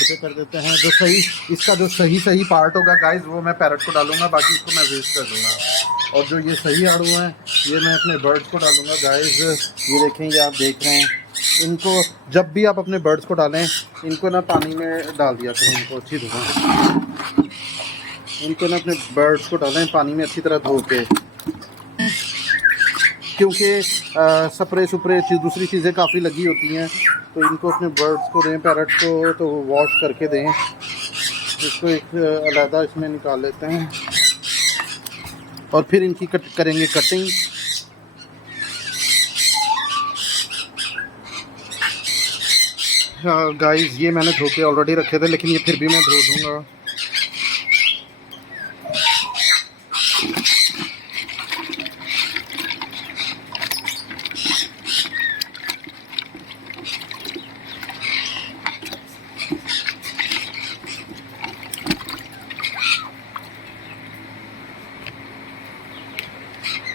पे कर देते हैं। जो सही इसका जो सही पार्ट होगा गाइस वो मैं पैरट को डालूंगा, बाकी इसको मैं वेस्ट कर दूंगा। और जो ये सही आड़ू हैं ये मैं अपने बर्ड्स को डालूंगा गाइस। ये देखें, ये आप देख रहे हैं। इनको जब भी आप अपने बर्ड्स को डालें, इनको ना पानी में डाल दिया करें, इनको अच्छी तरह, इनको ना अपने बर्ड्स को डालें पानी में अच्छी तरह धो के, क्योंकि स्प्रे सुप्रे दूसरी चीज़ें काफ़ी लगी होती हैं। तो इनको अपने बर्ड्स को दें, पैरट को तो वॉश करके दें। इसको एक अलहदा इसमें निकाल लेते हैं और फिर इनकी करेंगे कटिंग। गाइस ये मैंने धो के ऑलरेडी रखे थे, लेकिन ये फिर भी मैं धो दूँगा।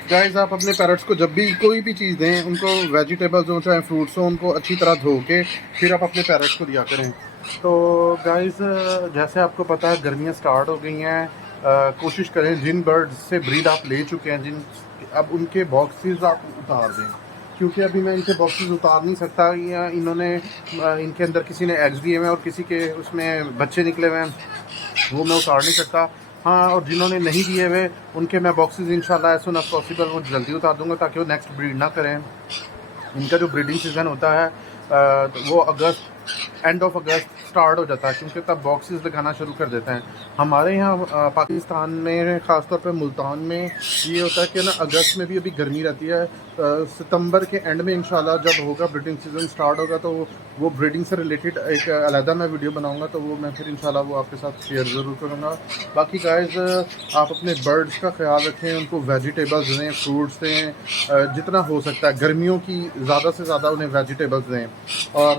गाइस आप अपने पैरट्स को जब भी कोई भी चीज़ दें, उनको वेजिटेबल्स हो चाहे फ्रूट्स हो, उनको अच्छी तरह धो के फिर आप अपने पैरट्स को दिया करें। तो गाइस जैसे आपको पता है गर्मियाँ स्टार्ट हो गई हैं। कोशिश करें जिन बर्ड्स से ब्रीड आप ले चुके हैं, जिन अब उनके बॉक्सेस आप उतार दें, क्योंकि अभी मैं इनके बॉक्सेस उतार नहीं सकता। या इन्होंने इनके अंदर किसी ने एग्स दिए हुए हैं और किसी के उसमें बच्चे निकले हुए हैं, वो मैं उतार नहीं सकता। हाँ, और जिन्होंने नहीं दिए हुए उनके मैं बॉक्सेस इंशाल्लाह एज सून एज पॉसिबल वो जल्दी उतार दूंगा, ताकि वो नेक्स्ट ब्रीड ना करें। इनका जो ब्रीडिंग सीज़न होता है वो अगस्त, एंड ऑफ अगस्त स्टार्ट हो जाता है, क्योंकि तब बॉक्सेस लगाना शुरू कर देते हैं। हमारे यहाँ पाकिस्तान में ख़ासतौर पे मुल्तान में ये होता है कि ना अगस्त में भी अभी गर्मी रहती है। सितंबर के एंड में इंशाल्लाह जब होगा ब्रीडिंग सीज़न स्टार्ट होगा, तो वो ब्रीडिंग से रिलेटेड एक अलहदा मैं वीडियो बनाऊंगा, तो वो मैं फिर इंशाल्लाह वो आपके साथ शेयर ज़रूर करूँगा। बाकी गाइस आप अपने बर्ड्स का ख्याल रखें, उनको वेजिटेबल्स दें, फ्रूट्स दें, जितना हो सकता है गर्मियों की ज़्यादा से ज़्यादा उन्हें वेजिटेबल्स दें। और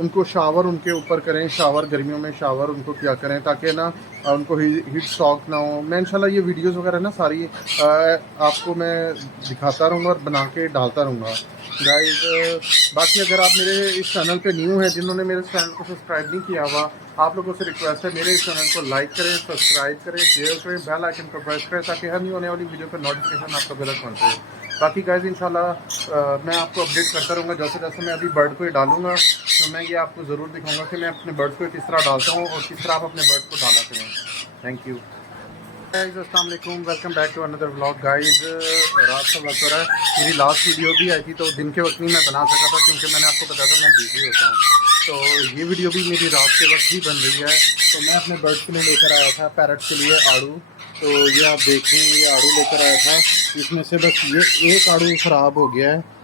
उनको शावर उनके ऊपर करें, शावर गर्मियों में शावर उनको क्या करें, ताकि ना उनको हीट शॉक ना हो। मैं इंशाल्लाह ये वीडियोस वगैरह ना सारी आपको मैं दिखाता रहूँगा और बना के डालता रहूँगा गाइस। बाकी अगर आप मेरे इस चैनल पे न्यू हैं, जिन्होंने मेरे चैनल को सब्सक्राइब नहीं किया हुआ, आप लोगों से रिक्वेस्ट है मेरे इस चैनल को लाइक करें, सब्सक्राइब करें, शेयर करें, बेल आइकन को प्रेस करें, ताकि हर न्यू होने वाली वीडियो का नोटिफिकेशन आपको गलत पहुँचे। बाकी गाइस इंशाल्लाह मैं आपको अपडेट करता रहूँगा। जैसे जैसे मैं अभी बर्ड को ही डालूंगा, तो मैं ये आपको ज़रूर दिखाऊंगा कि मैं अपने बर्ड्स को किस तरह डालता हूँ और किस तरह आप अपने बर्ड्स को डाला करें। थैंक यू गाइस, अस्सलाम वालेकुम, welcome back to another vlog. Guys रात का वक्त हो रहा है, मेरी लास्ट वीडियो भी आई थी तो दिन के वक्त नहीं मैं बना सका था, क्योंकि मैंने आपको बताया था मैं बिजी होता हूँ। तो ये वीडियो भी मेरी रात के वक्त ही बन रही है। तो मैं अपने बर्ड्स के लिए लेकर आया था, पैरट के लिए आड़ू। तो ये आप देख रहे हैं, ये आड़ू लेकर आया था, इसमें से बस ये एक आड़ू ख़राब हो गया है।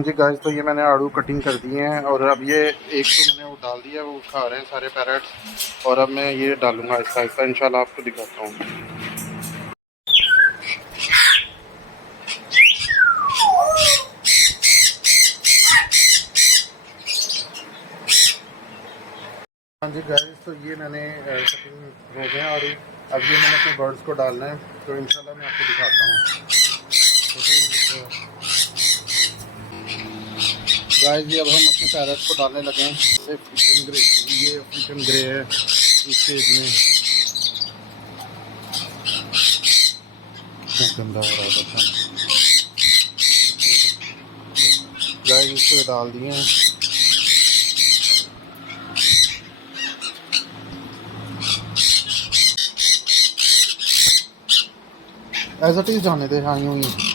जी गाइस, तो ये मैंने आड़ू कटिंग कर दिए हैं और अब ये एक तो मैंने वो डाल दिया, वो खा रहे हैं सारे पैरट्स। और अब मैं ये डालूंगा आहिस्ता आहिस्ता, इंशाल्लाह आपको दिखाता हूँ। हाँ जी गाइस, तो ये मैंने कटिंग हो गए और अब ये मैंने अपने बर्ड्स को डालना है, तो इंशाल्लाह मैं आपको दिखाता हूँ। गाइस ये अब हम अपने पैरट्स को डालने लगे हैं। ये अफ्रीकन ग्रे है इस स्टेज में, गंदा हो रहा था। गाइस इसको डाल दिए हैं। एज इट इज जाने दे, हाँ यूँ ही।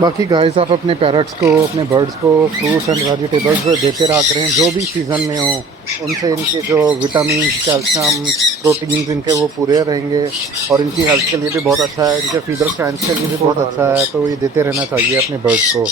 बाकी गाइस आप अपने पैरट्स को, अपने बर्ड्स को फ्रूट्स एंड वेजिटेबल्स देते रहा करें, जो भी सीज़न में हो। उनसे इनके जो विटामिन, कैल्शियम, प्रोटीन इनके वो पूरे रहेंगे और इनकी हेल्थ के लिए भी बहुत अच्छा है, इनके फीडर स्टैंड के लिए भी बहुत अच्छा है। तो ये देते रहना चाहिए अपने बर्ड्स को।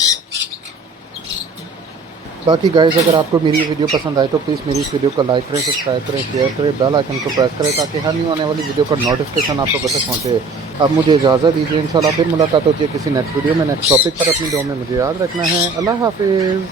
बाकी गाइस अगर आपको मेरी वीडियो पसंद आए तो प्लीज़ मेरी इस वीडियो को लाइक करें, सब्सक्राइब करें, शेयर करें, बेल आइकन को प्रेस करें ताकि हर न्यू आने वाली वीडियो का नोटिफिकेशन आप लोगों तक पहुँचे। अब मुझे इजाज़त दीजिए, इंशाल्लाह फिर मुलाकात होती है किसी नेक्स्ट वीडियो में नेक्स्ट टॉपिक पर। अपनी दुआ में मुझे याद रखना है। अल्लाह हाफिज़।